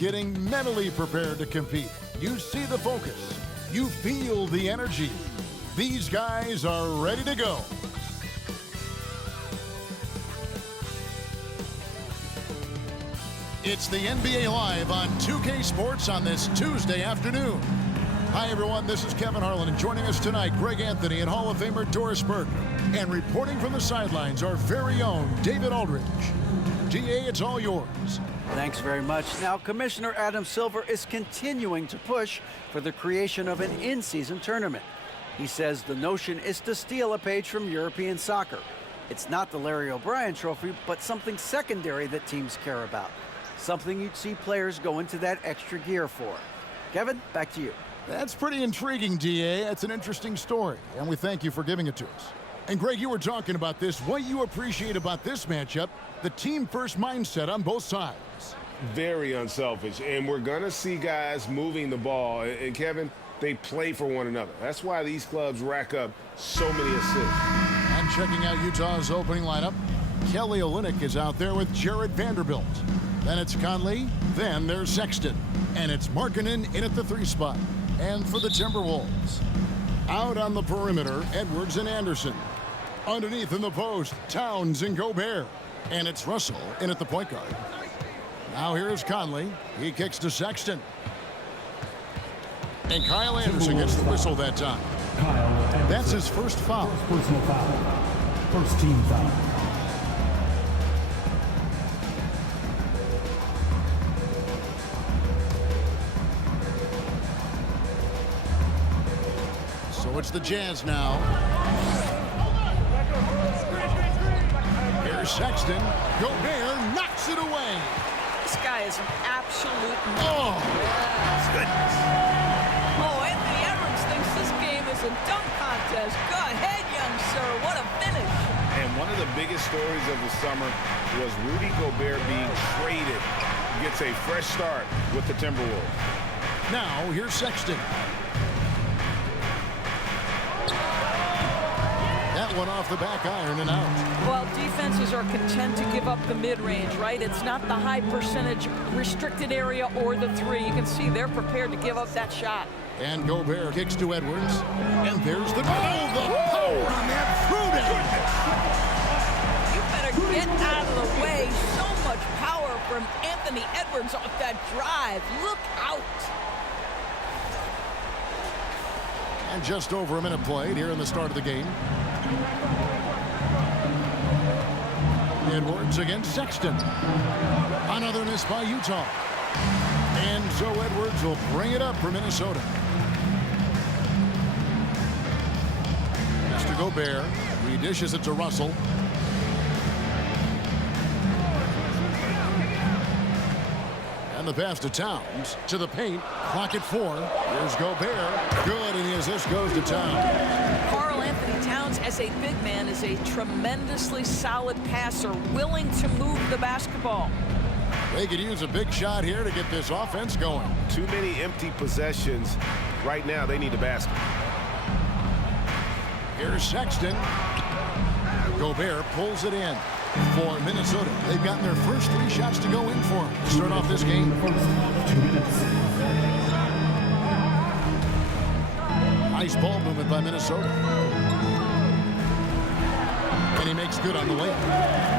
getting mentally prepared to compete. You see the focus. You feel the energy. These guys are ready to go. It's the NBA Live on 2K Sports on this Tuesday afternoon. Hi, everyone. This is Kevin Harlan, and joining us tonight, Greg Anthony and Hall of Famer Doris Burke. And reporting from the sidelines, our very own David Aldridge. DA, it's all yours. Thanks very much. Now, Commissioner Adam Silver is continuing to push for the creation of an in-season tournament. He says the notion is to steal a page from European soccer. It's not the Larry O'Brien Trophy, but something secondary that teams care about. Something you'd see players go into that extra gear for. Kevin, back to you. That's pretty intriguing, DA. That's an interesting story, and we thank you for giving it to us. And Greg, you were talking about this. What you appreciate about this matchup, the team-first mindset on both sides. Very unselfish, and we're going to see guys moving the ball. And Kevin, they play for one another. That's why these clubs rack up so many assists. And checking out Utah's opening lineup, Kelly Olynyk is out there with Jared Vanderbilt. Then it's Conley, then there's Sexton. And it's Markkanen in at the 3 spot. And for the Timberwolves, out on the perimeter, Edwards and Anderson. Underneath in the post, Towns and Gobert. And it's Russell in at the point guard. Now here's Conley. He kicks to Sexton. And Kyle Anderson gets the whistle that time. That's his first foul. Personal foul. First team foul. So it's the Jazz now. Here's Sexton. Gobert knocks it away. This guy is an absolute... Oh, goodness. Oh, Anthony Edwards thinks this game is a dunk contest. Go ahead, young sir. What a finish. And one of the biggest stories of the summer was Rudy Gobert being traded. Gets a fresh start with the Timberwolves. now here's Sexton. That one off the back iron and out. Well, defenses are content to give up the mid-range, right? It's not the high percentage restricted area or the three. You can see they're prepared to give up that shot. And Gobert kicks to Edwards. And there's the goal. The power on that fruit. You better get out of the way. So much power from Anthony Edwards off that drive. Look out. And just over a minute played here in the start of the game. Edwards against Sexton. Another miss by Utah. And so Edwards will bring it up for Minnesota. Mr. Gobert, he dishes it to Russell. And the pass to Towns, to the paint, clock at 4. Here's Gobert, good, and the assist goes to Towns. Karl Anthony Towns, as a big man, is a tremendously solid passer, willing to move the basketball. They could use a big shot here to get this offense going. Too many empty possessions. Right now, they need a basket. Here's Sexton. Gobert pulls it in for Minnesota. They've gotten their first 3 shots to go in for them to start off this game. 2 minutes. Nice ball movement by Minnesota. And he makes good on the layup.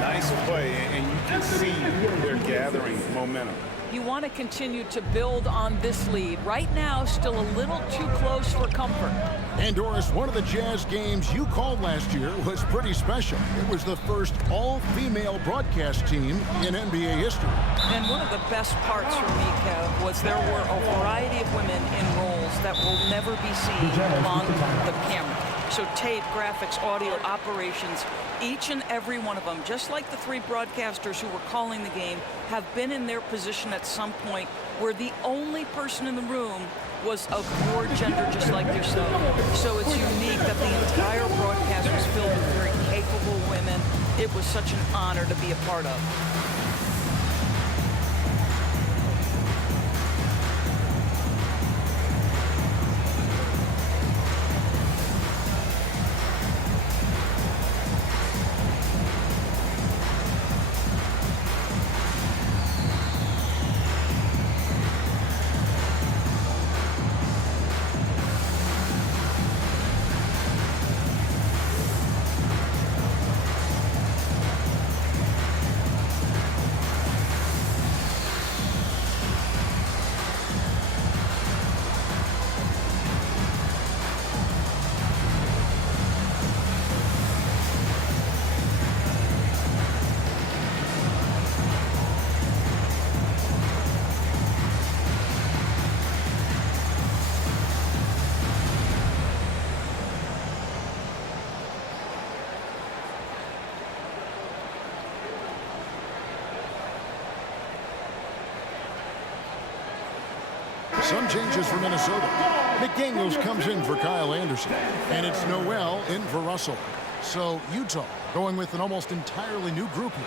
Nice play, and you can see they're gathering momentum. You want to continue to build on this lead. Right now, still a little too close for comfort. And Doris, one of the Jazz games you called last year was pretty special. It was the first all-female broadcast team in NBA history. And one of the best parts for me, Kev, was there were a variety of women in roles that will never be seen on the camera. So tape, graphics, audio, operations, each and every one of them, just like the 3 broadcasters who were calling the game, have been in their position at some point where the only person in the room was of your gender, just like yourself. So it's unique that the entire broadcast was filled with very capable women. It was such an honor to be a part of. Some changes for Minnesota. McDaniels comes in for Kyle Anderson. And it's Noel in for Russell. So Utah going with an almost entirely new group here.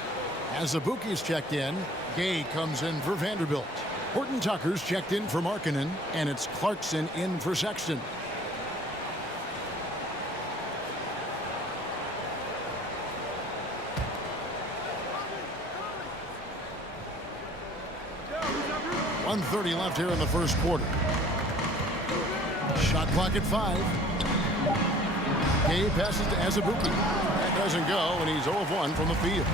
As Azubuike's checked in, Gay comes in for Vanderbilt. Horton Tucker's checked in for Markkanen. And it's Clarkson in for Sexton. .130 left here in the first quarter. Shot clock at 5. Gay passes to Azubuike. That doesn't go, and he's 0 of 1 from the field.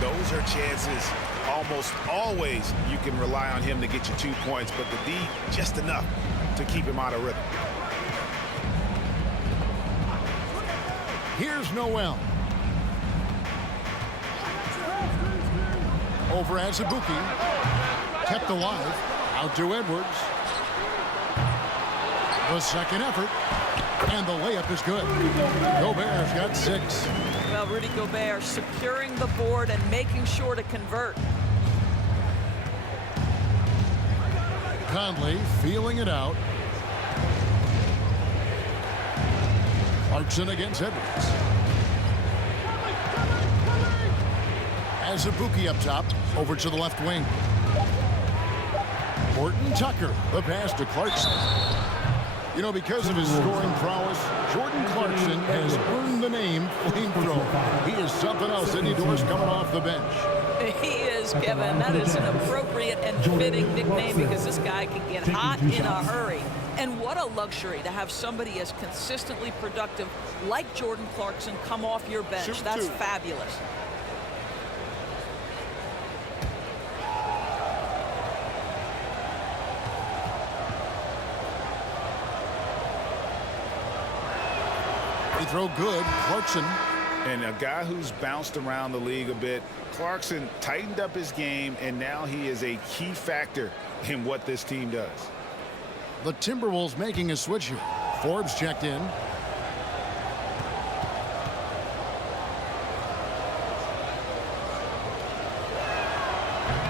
Those are chances almost always you can rely on him to get you 2 points, but the D just enough to keep him out of rhythm. Here's Noel. Over Azubuike. Kept alive. Out to Edwards. The second effort. And the layup is good. Gobert's got 6. Well, Rudy Gobert securing the board and making sure to convert. Conley feeling it out. Clarkson against Edwards. Azubuike up top. Over to the left wing. Horton Tucker, the pass to Clarkson. You know, because of his scoring prowess, Jordan Clarkson has earned the name Flamethrower. He is something else, Sidney Dorse, coming off the bench. He is, Kevin. That is an appropriate and fitting nickname because this guy can get hot in a hurry. And what a luxury to have somebody as consistently productive like Jordan Clarkson come off your bench. That's fabulous. Throw good. Clarkson. And a guy who's bounced around the league a bit. Clarkson tightened up his game, and now he is a key factor in what this team does. The Timberwolves making a switch here. Forbes checked in.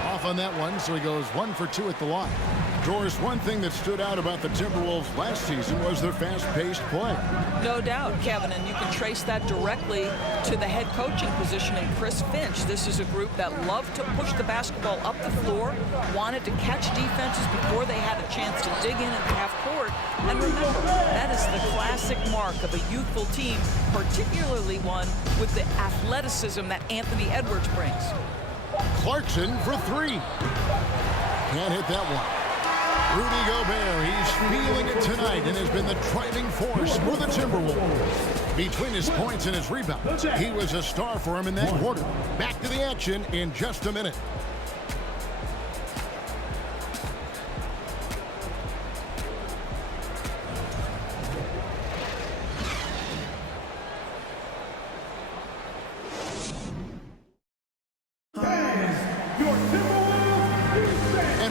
Off on that one, so he goes 1 for 2 at the line. Doris, one thing that stood out about the Timberwolves last season was their fast-paced play. No doubt, Kevin, and you can trace that directly to the head coaching position in Chris Finch. This is a group that loved to push the basketball up the floor, wanted to catch defenses before they had a chance to dig in at half court. And remember, that is the classic mark of a youthful team, particularly one with the athleticism that Anthony Edwards brings. Clarkson for 3. Can't hit that one. Rudy Gobert, he's feeling it tonight and has been the driving force for the Timberwolves. Between his points and his rebounds, he was a star for him in that quarter. Back to the action in just a minute.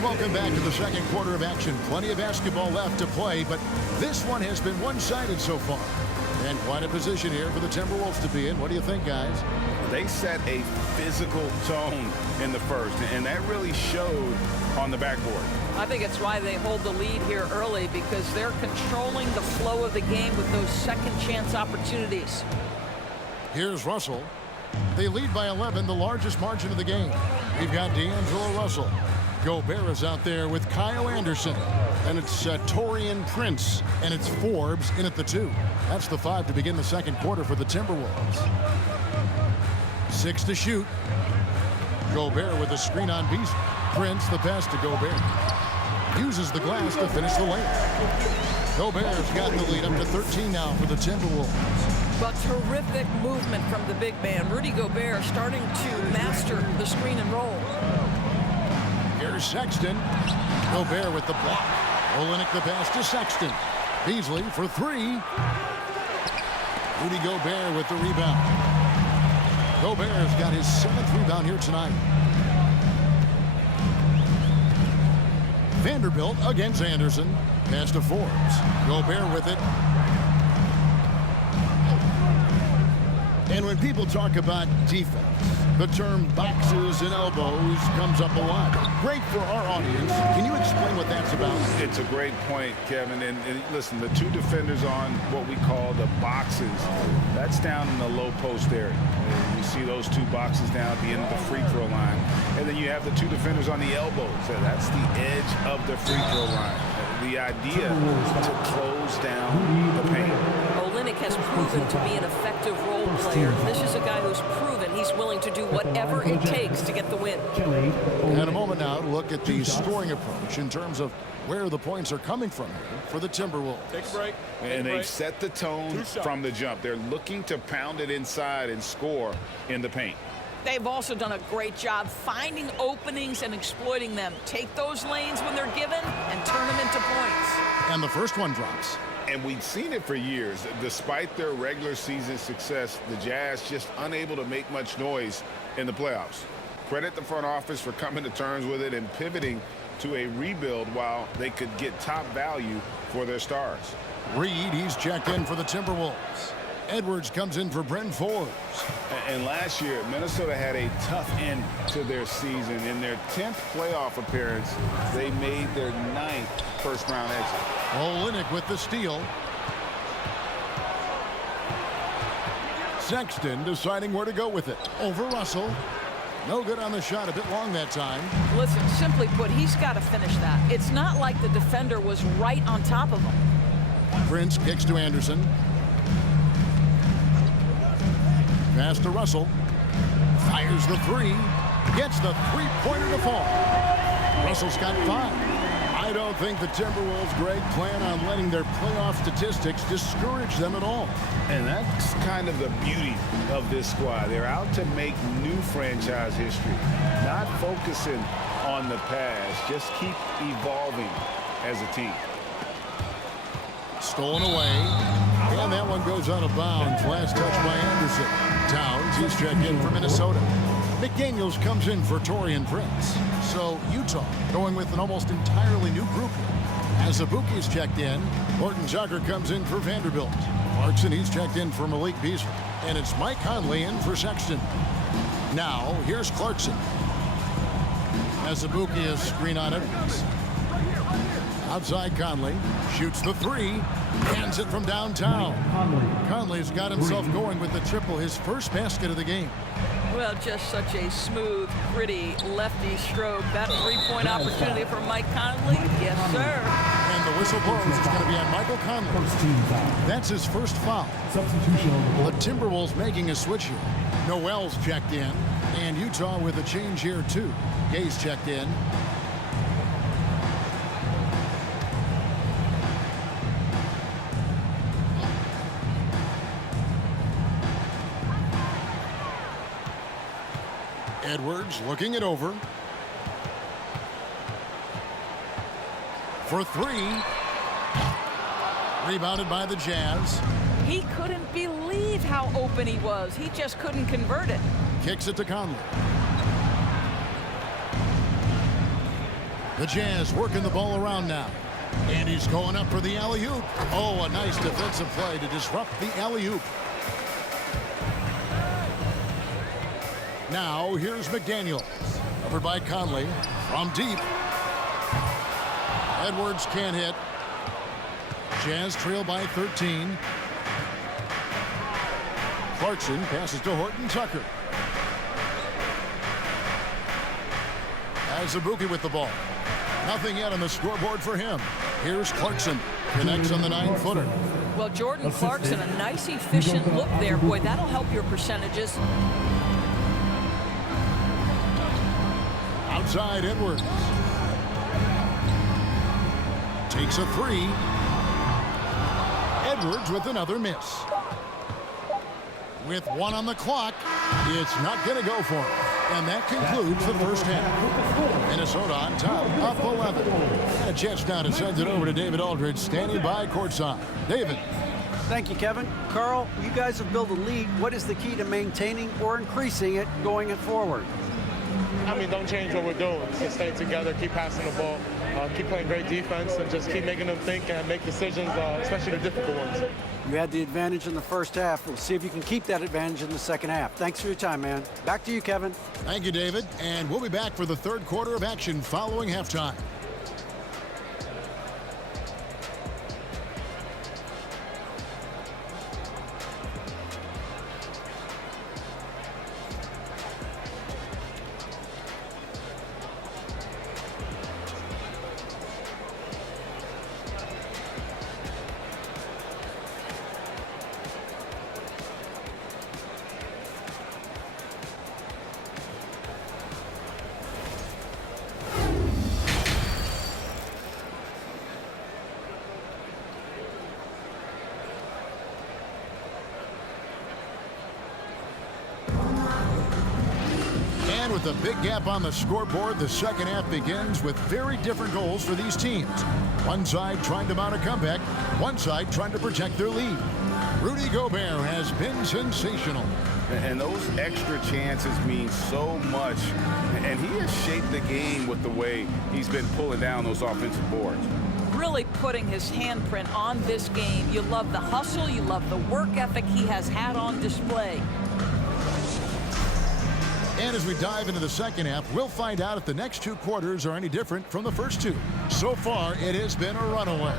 Welcome back to the second quarter of action. Plenty of basketball left to play, but this one has been one-sided so far. And quite a position here for the Timberwolves to be in. What do you think, guys? They set a physical tone in the first, and that really showed on the backboard. I think it's why they hold the lead here early, because they're controlling the flow of the game with those second chance opportunities. Here's Russell. They lead by 11, the largest margin of the game. We've got D'Angelo Russell. Gobert is out there with Kyle Anderson. And it's Taurean Prince. And it's Forbes in at the 2. That's the 5 to begin the second quarter for the Timberwolves. 6 to shoot. Gobert with a screen on Beasley. Prince, the pass to Gobert. Uses the glass to finish the layup. Gobert's got the lead up to 13 now for the Timberwolves. But terrific movement from the big man. Rudy Gobert starting to master the screen and roll. Here's Sexton. Gobert with the block. Olynyk the pass to Sexton. Beasley for 3. Rudy Gobert with the rebound. Gobert's got his 7th rebound here tonight. Vanderbilt against Anderson. Pass to Forbes. Gobert with it. And when people talk about defense, the term boxes and elbows comes up a lot. Great for our audience. Can you explain what that's about? It's a great point, Kevin. And listen, the two defenders on what we call the boxes, that's down in the low post area. And you see those two boxes down at the end of the free throw line. And then you have the two defenders on the elbows. That's the edge of the free throw line. The idea to close down the paint. Olynyk has proven to be an effective role player. This is a guy who's proven he's willing to do whatever it takes to get the win. And a moment now to look at the scoring approach in terms of where the points are coming from here for the Timberwolves. Take a break. And they've set the tone from the jump. They're looking to pound it inside and score in the paint. They've also done a great job finding openings and exploiting them. Take those lanes when they're given and turn them into points. And the first one drops. And we've seen it for years. Despite their regular season success, the Jazz just unable to make much noise in the playoffs. Credit the front office for coming to terms with it and pivoting to a rebuild while they could get top value for their stars. Reed, he's checked in for the Timberwolves. Edwards comes in for Bryn Forbes. And last year, Minnesota had a tough end to their season. In their 10th playoff appearance, they made their 9th first-round exit. Olynyk with the steal. Sexton deciding where to go with it. Over Russell. No good on the shot, a bit long that time. Listen, simply put, he's got to finish that. It's not like the defender was right on top of him. Prince kicks to Anderson. Pass to Russell. Fires the three. Gets the three-pointer to fall. Russell's got 5. I don't think the Timberwolves, Greg, plan on letting their playoff statistics discourage them at all. And that's kind of the beauty of this squad. They're out to make new franchise history, not focusing on the past. Just keep evolving as a team. Stolen away. And that one goes out of bounds. Last touch by Anderson. Towns, he's checked in for Minnesota. McDaniels comes in for Taurean Prince. So Utah going with an almost entirely new group here. Azubuike's checked in. Horton Tucker comes in for Vanderbilt. Clarkson, he's checked in for Malik Beasley. And it's Mike Conley in for Sexton. Now, here's Clarkson. Azubuike is screen on Edwards. Outside Conley. Shoots the three. Hands it from downtown. Conley's got himself going with the triple, his first basket of the game. Well, just such a smooth, pretty lefty stroke. That three-point opportunity for Mike Conley. Yes, sir. And the whistle blows. It's going to be on Michael Conley. First team foul. That's his first foul. Substitution on the The board. Timberwolves making a switch here. Noel's checked in. And Utah with a change here, too. Gay's checked in. Edwards looking it over. For three. Rebounded by the Jazz. He couldn't believe how open he was. He just couldn't convert it. Kicks it to Conley. The Jazz working the ball around now. And he's going up for the alley-oop. Oh, a nice defensive play to disrupt the alley-oop. Now, here's McDaniels. Covered by Conley. From deep. Edwards can't hit. Jazz trail by 13. Clarkson passes to Horton Tucker. Azubuike with the ball. Nothing yet on the scoreboard for him. Here's Clarkson. Connects on the 9-footer. Well, Jordan Clarkson, a nice, efficient look there. Boy, that'll help your percentages. Outside Edwards. Takes a three. Edwards with another miss. With 1 on the clock, it's not going to go for him. And that concludes the first half. Minnesota on top, up 11. And a chance now to send it over to David Aldridge, standing by courtside. David. Thank you, Kevin. Carl, you guys have built a lead. What is the key to maintaining or increasing it going forward? I mean, don't change what we're doing. Just stay together, keep passing the ball, keep playing great defense, and just keep making them think and make decisions, especially the difficult ones. You had the advantage in the first half. We'll see if you can keep that advantage in the second half. Thanks for your time, man. Back to you, Kevin. Thank you, David. And we'll be back for the third quarter of action following halftime. With a big gap on the scoreboard, the second half begins with very different goals for these teams. One side trying to mount a comeback, one side trying to protect their lead. Rudy Gobert has been sensational. And those extra chances mean so much. And he has shaped the game with the way he's been pulling down those offensive boards. Really putting his handprint on this game. You love the hustle, you love the work ethic he has had on display. And as we dive into the second half, we'll find out if the next two quarters are any different from the first two. So far, it has been a runaway.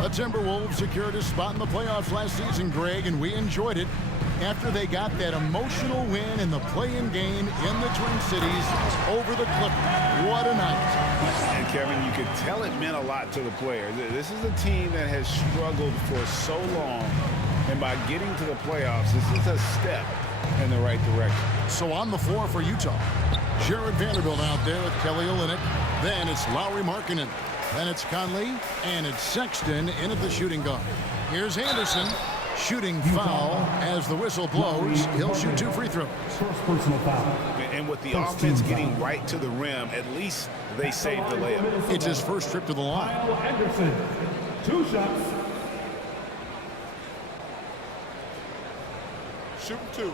The Timberwolves secured a spot in the playoffs last season, Greg, and we enjoyed it after they got that emotional win in the play-in game in the Twin Cities over the Clippers. What a night. And Kevin, you could tell it meant a lot to the players. This is a team that has struggled for so long, and by getting to the playoffs, this is a step in the right direction. So on the floor for Utah, Jared Vanderbilt out there with Kelly Olynyk. Then it's Lauri Markkanen. Then it's Conley, and it's Sexton in at the shooting guard. Here's Anderson. Shooting foul as the whistle blows. He'll shoot 2 free throws. First personal foul. And with the offense getting right to the rim, at least they saved the layup. It's his first trip to the line. Kyle Anderson, 2 shots. Shoot 2.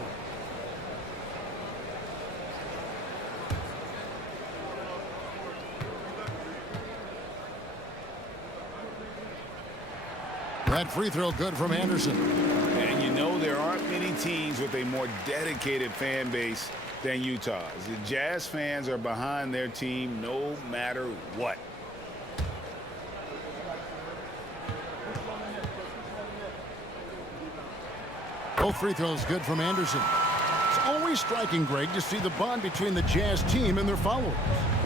That free throw good from Anderson. And you know there aren't many teams with a more dedicated fan base than Utah's. The Jazz fans are behind their team no matter what. Both free throws good from Anderson. It's always striking, Greg, to see the bond between the Jazz team and their followers.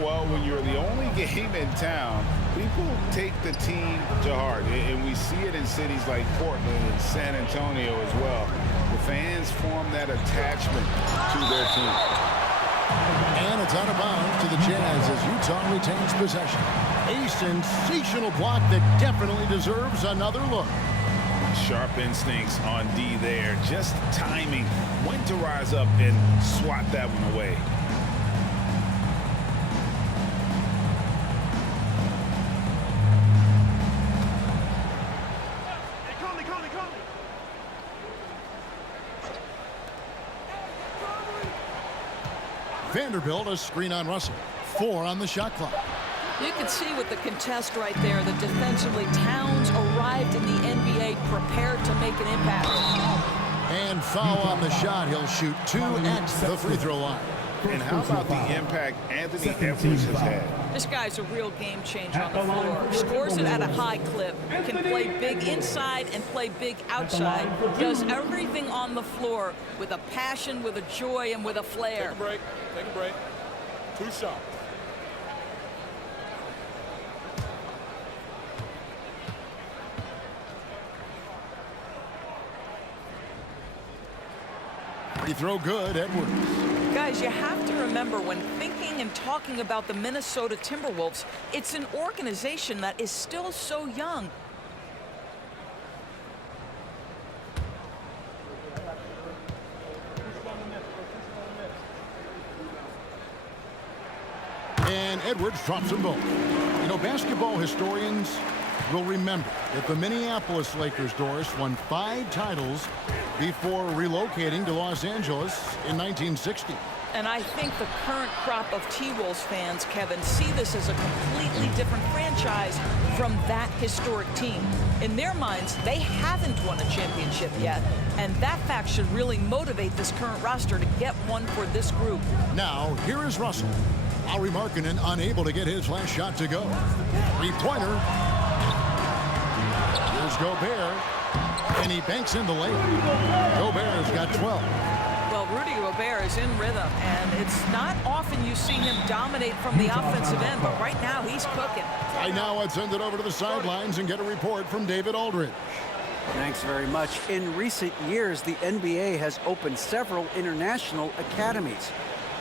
Well, when you're the only game in town, people take the team to heart. And we see it in cities like Portland and San Antonio as well. The fans form that attachment to their team. And it's out of bounds to the Jazz as Utah retains possession. A sensational block that definitely deserves another look. Sharp instincts on D there. Just timing when to rise up and swat that one away. Vanderbilt, a screen on Russell. 4 on the shot clock. You can see with the contest right there that defensively Towns arrived in the NBA prepared to make an impact. And foul on the shot. He'll shoot 2 at the free throw line. And how about the impact Anthony Edwards has had? This guy's a real game changer on the floor. Scores it at a high clip. Can play big inside and play big outside. Does everything on the floor with a passion, with a joy, and with a flair. Take a break. Take a break. 2 shots. Free throw good, Edwards. Guys, you have to remember when thinking and talking about the Minnesota Timberwolves, it's an organization that is still so young. And Edwards drops them both. You know, basketball historians will remember that the Minneapolis Lakers, Doris, won 5 titles before relocating to Los Angeles in 1960. And I think the current crop of T-Wolves fans, Kevin, see this as a completely different franchise from that historic team. In their minds, they haven't won a championship yet, and that fact should really motivate this current roster to get one for this group. Now, here is Russell. Lauri Markkanen unable to get his last shot to go. 3-pointer. Here's Gobert, and he banks in the layup. Gobert's got 12. Well, Rudy Gobert is in rhythm, and it's not often you see him dominate from the offensive end, but right now he's cooking. Right now, let's send it over to the sidelines and get a report from David Aldridge. Thanks very much. In recent years, the NBA has opened several international academies.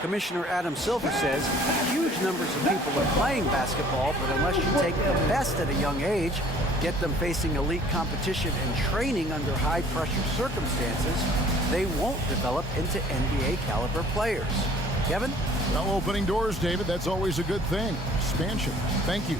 Commissioner Adam Silver says huge numbers of people are playing basketball, but unless you take the best at a young age, get them facing elite competition and training under high-pressure circumstances, they won't develop into NBA-caliber players. Kevin? Well, opening doors, David, that's always a good thing. Expansion. Thank you.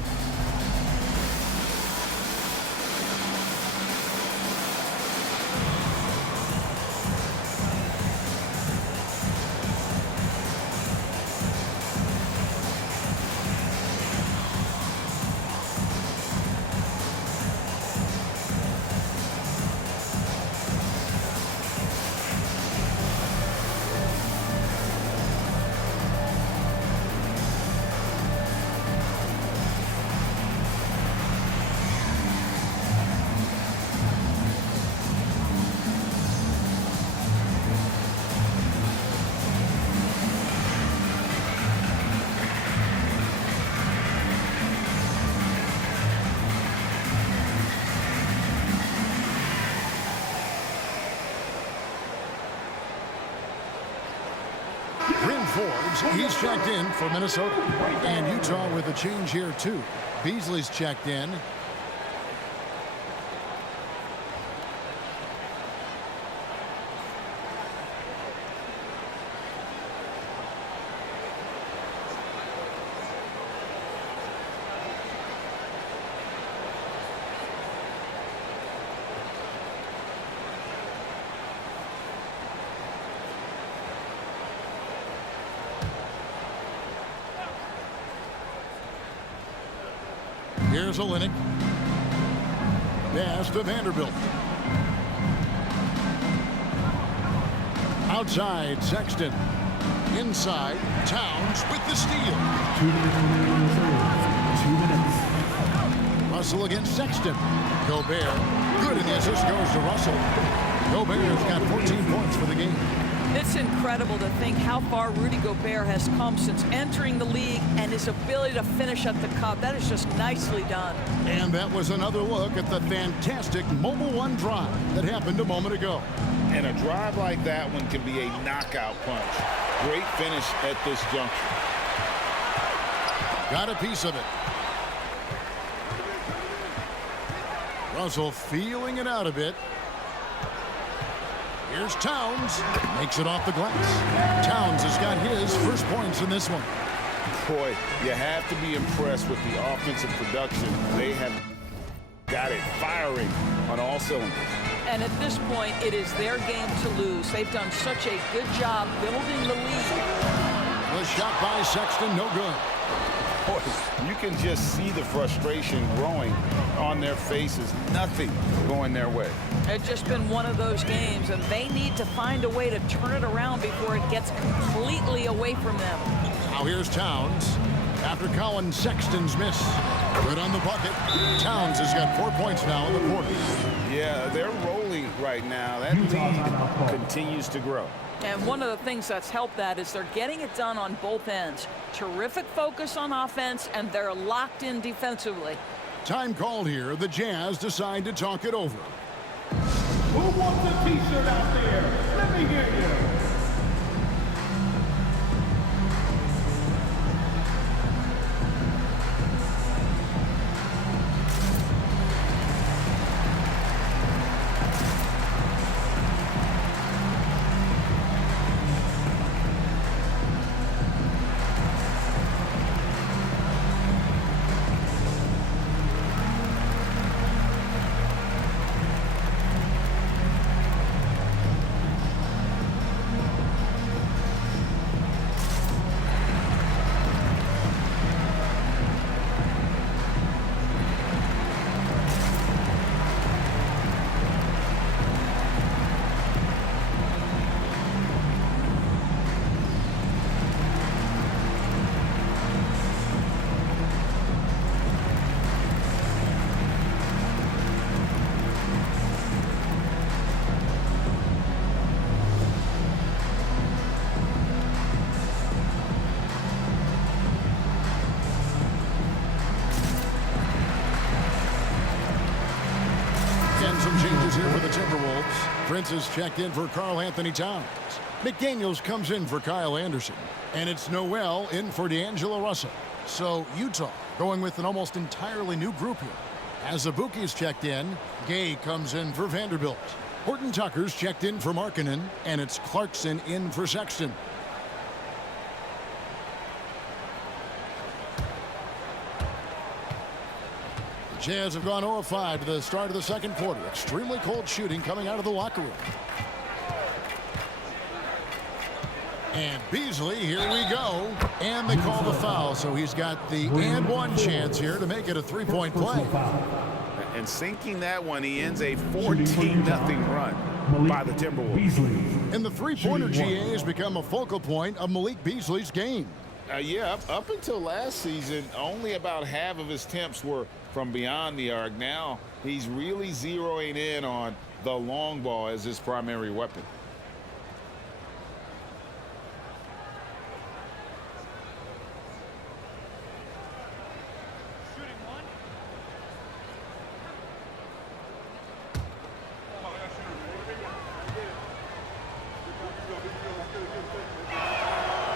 Forbes, he's checked in for Minnesota. And Utah with a change here, too. Beasley's checked in. Here's Olynyk. Pass to Vanderbilt. Outside, Sexton. Inside, Towns with the steal. 2 minutes remaining in the third. 2 minutes. Russell against Sexton. Gobert. Good, and the assist goes to Russell. Gobert's got 14 points for the game. It's incredible to think how far Rudy Gobert has come since entering the league and his ability to finish at the cup. That is just nicely done. And that was another look at the fantastic Mobile One drive that happened a moment ago. And a drive like that one can be a knockout punch. Great finish at this juncture. Got a piece of it. Russell feeling it out a bit. Here's Towns. Makes it off the glass. Towns has got his first points in this one. Boy, you have to be impressed with the offensive production. They have got it firing on all cylinders. And at this point, it is their game to lose. They've done such a good job building the lead. The shot by Sexton, no good. Boy, you can just see the frustration growing on their faces. Nothing going their way. It's just been one of those games, and they need to find a way to turn it around before it gets completely away from them. Now here's Towns. After Colin Sexton's miss. Good on the bucket. Towns has got 4 points now in the quarter. Yeah, they're rolling right now. That lead continues to grow. And one of the things that's helped that is they're getting it done on both ends. Terrific focus on offense, and they're locked in defensively. Time called here. The Jazz decide to talk it over. Who wants a t-shirt out there? Let me hear you. Some changes here for the Timberwolves. Prince is checked in for Karl Anthony Towns. McDaniels comes in for Kyle Anderson. And it's Noel in for D'Angelo Russell. So Utah going with an almost entirely new group here. Azubuike's checked in. Gay comes in for Vanderbilt. Horton Tucker's checked in for Markkanen. And it's Clarkson in for Sexton. Jazz have gone 0 of 5 to the start of the second quarter. Extremely cold shooting coming out of the locker room. And Beasley, here we go. And they call the foul, so he's got the and one chance here to make it a three-point play. And sinking that one, he ends a 14-0 run by the Timberwolves. And the three-pointer, GA, has become a focal point of Malik Beasley's game. Yeah, up until last season, only about half of his attempts were from beyond the arc. Now he's really zeroing in on the long ball as his primary weapon.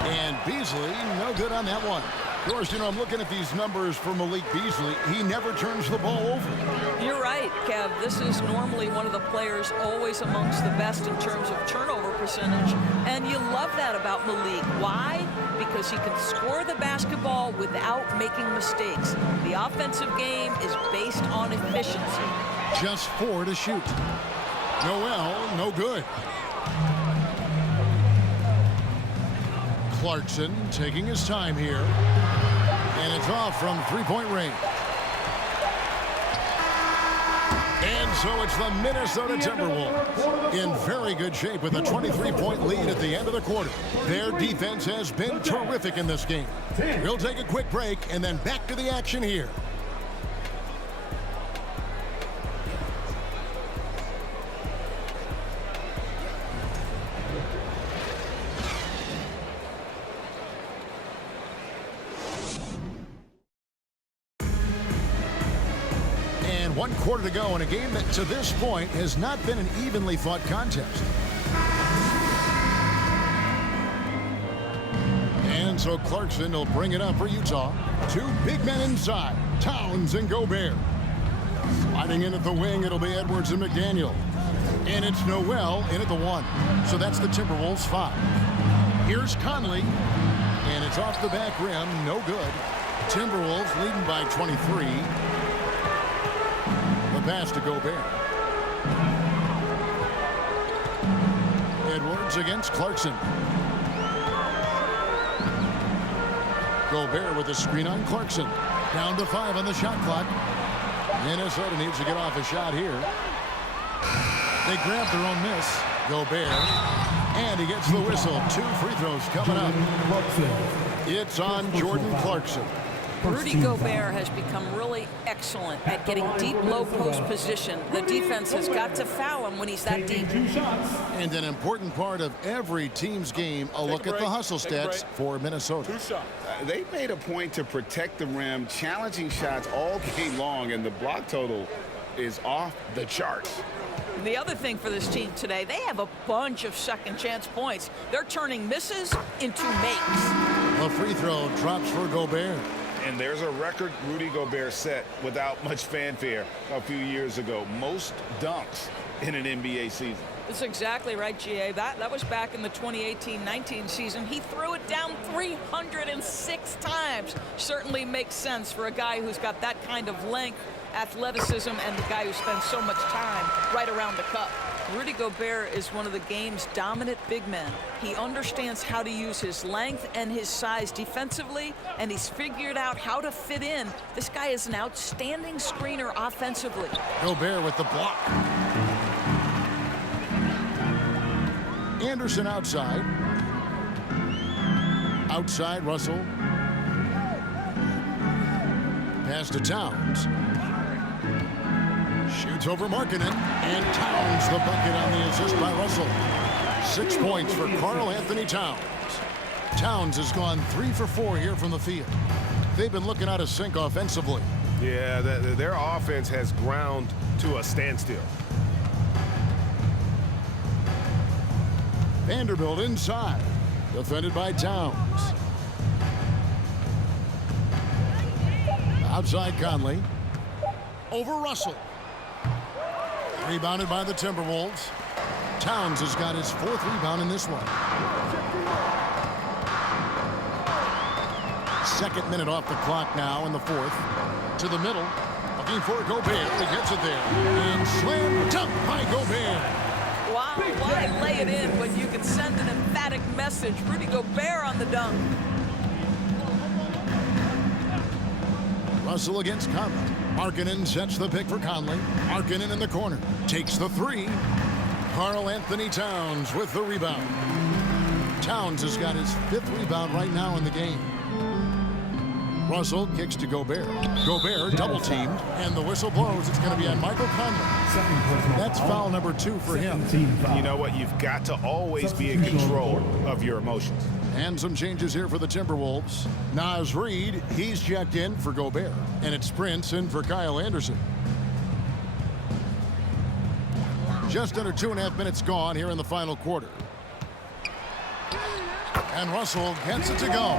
And Beasley, no good on that one. Of course, you know, I'm looking at these numbers for Malik Beasley. He never turns the ball over. You're right, Kev. This is normally one of the players always amongst the best in terms of turnover percentage. And you love that about Malik. Why? Because he can score the basketball without making mistakes. The offensive game is based on efficiency. Just 4 to shoot. Noel, no good. Clarkson taking his time here. And it's off from three-point range. And so it's the Minnesota Timberwolves in very good shape with a 23-point lead at the end of the quarter. Their defense has been terrific in this game. We'll take a quick break and then back to the action here. One quarter to go in a game that to this point has not been an evenly fought contest. And so Clarkson will bring it up for Utah. Two big men inside, Towns and Gobert. Sliding in at the wing, it'll be Edwards and McDaniel. And it's Noel in at the 1. So that's the Timberwolves 5. Here's Conley. And it's off the back rim, no good. Timberwolves leading by 23. Pass to Gobert. Edwards against Clarkson. Gobert with a screen on Clarkson. Down to 5 on the shot clock. Minnesota needs to get off a shot here. They grab their own miss. Gobert. And he gets the whistle. 2 free throws coming up. It's on Jordan Clarkson. Rudy Gobert has become really excellent at getting deep low post position. The defense has got to foul him when he's that deep. And an important part of every team's game, a look at the hustle stats for Minnesota. They made a point to protect the rim, challenging shots all game long, and the block total is off the charts. The other thing for this team today, they have a bunch of second chance points. They're turning misses into makes. A free throw drops for Gobert. And there's a record Rudy Gobert set without much fanfare a few years ago. Most dunks in an NBA season. That's exactly right, GA. That was back in the 2018-19 season. He threw it down 306 times. Certainly makes sense for a guy who's got that kind of length, athleticism, and the guy who spends so much time right around the cup. Rudy Gobert is one of the game's dominant big men. He understands how to use his length and his size defensively, and he's figured out how to fit in. This guy is an outstanding screener offensively. Gobert with the block. Anderson outside. Outside, Russell. Pass to Towns. Shoots over Markkanen, and Towns the bucket on the assist by Russell. 6 points for Karl Anthony Towns. Towns has gone 3 for 4 here from the field. They've been looking out of sync offensively. Yeah, their offense has ground to a standstill. Vanderbilt inside, defended by Towns. Outside Conley. Over Russell. Rebounded by the Timberwolves. Towns has got his 4th rebound in this one. 2nd minute off the clock now in the 4th. To the middle. A Looking for Gobert. He gets it there. And slam dunk by Gobert. Wow, why lay it in when you can send an emphatic message? Rudy Gobert on the dunk. Russell against Conley. Markkanen sets the pick for Conley. Markkanen in the corner. Takes the three. Karl Anthony Towns with the rebound. Towns has got his 5th rebound right now in the game. Russell kicks to Gobert. Gobert double teamed, and the whistle blows. It's going to be on Michael Conley. That's foul number 2 for him. You know what? You've got to always be in control of your emotions. And some changes here for the Timberwolves. Naz Reid, he's checked in for Gobert. And it's Prince in for Kyle Anderson. Just under 2.5 minutes gone here in the final quarter. And Russell gets it to go.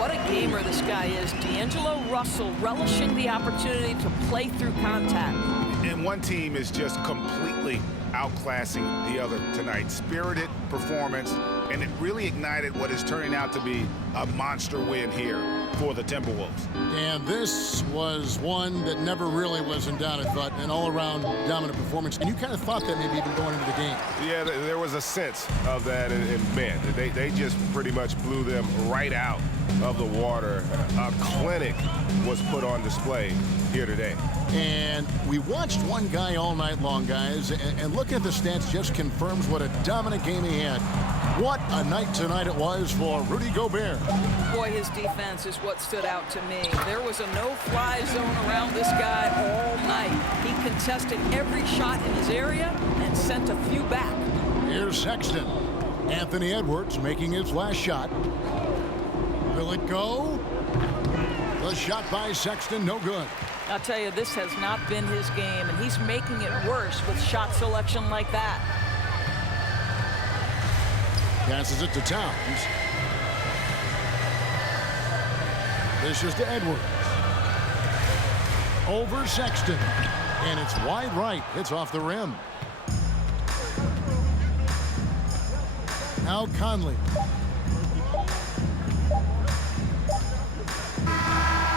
What a gamer this guy is. D'Angelo Russell relishing the opportunity to play through contact. And one team is just completely outclassing the other tonight. Spirited performance, and it really ignited what is turning out to be a monster win here for the Timberwolves. And this was one that never really was in doubt, I thought, an all-around dominant performance. And you kind of thought that maybe even going into the game. Yeah, there was a sense of that in men. They just pretty much blew them right out of the water. A clinic was put on display here today. And we watched one guy all night long, guys, and looking at the stats just confirms what a dominant game he had. What a night tonight it was for Rudy Gobert. Boy, his defense is what stood out to me. There was a no-fly zone around this guy all night. He contested every shot in his area and sent a few back. Here's Sexton. Anthony Edwards making his last shot. Will it go? The shot by Sexton, no good. I'll tell you, this has not been his game, and he's making it worse with shot selection like that. Passes it to Towns. This is to Edwards. Over Sexton. And it's wide right. It's off the rim. Now Conley.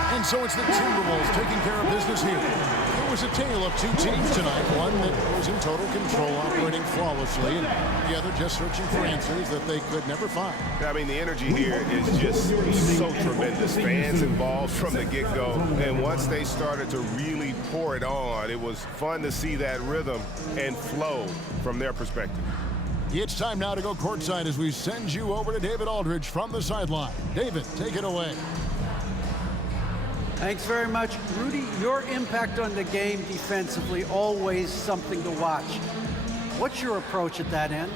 And so it's the Timberwolves taking care of business here. It was a tale of two teams tonight. One that was in total control, operating flawlessly, and the other just searching for answers that they could never find. I mean, the energy here is just so tremendous. Fans involved from the get-go. And once they started to really pour it on, it was fun to see that rhythm and flow from their perspective. It's time now to go courtside as we send you over to David Aldridge from the sideline. David, take it away. Thanks very much. Rudy, your impact on the game defensively, always something to watch. What's your approach at that end?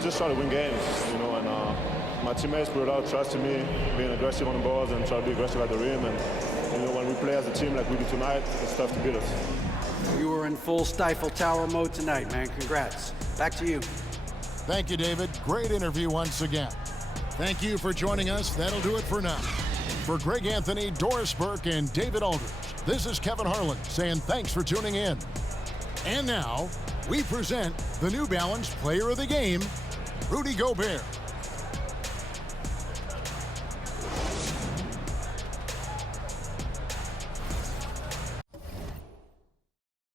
Just try to win games, you know, and my teammates put it out, trusting me, being aggressive on the balls and try to be aggressive at the rim. And, you know, when we play as a team like we do tonight, it's tough to beat us. You were in full Stifle Tower mode tonight, man. Congrats. Back to you. Thank you, David. Great interview once again. Thank you for joining us. That'll do it for now. For Greg Anthony, Doris Burke, and David Aldridge, this is Kevin Harlan saying thanks for tuning in. And now, we present the New Balance Player of the Game, Rudy Gobert.